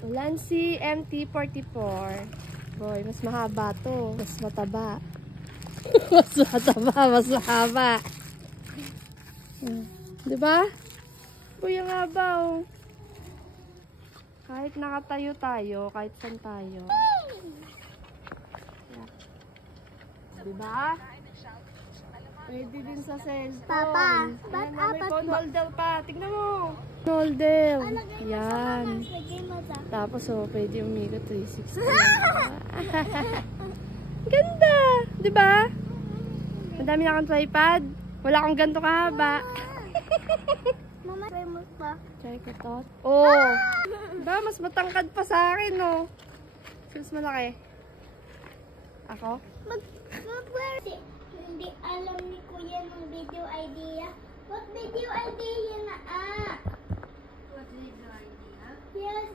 Ulanzi MT44. Boy, mas mahaba to. Mas mataba. Mas mataba, mas mahaba. Diba? Boy, ang haba oh. Kahit nakatayo tayo, kahit saan tayo. Diba? Pwede din sa cellphone. Papa, ayan, may phone holder pa. Tignan mo. Holder. Yan. Tapos oh, pwede umikot 360. Ganda. Diba? Madami na kang tripod. Wala akong ganito kahaba. Mama, try mo pa. Try ko to. Oh. Diba? Mas matangkad pa sa akin, no? Mas malaki. Ako? Hindi alam ni Kuya ng video idea. What video idea na? What video idea? Yes,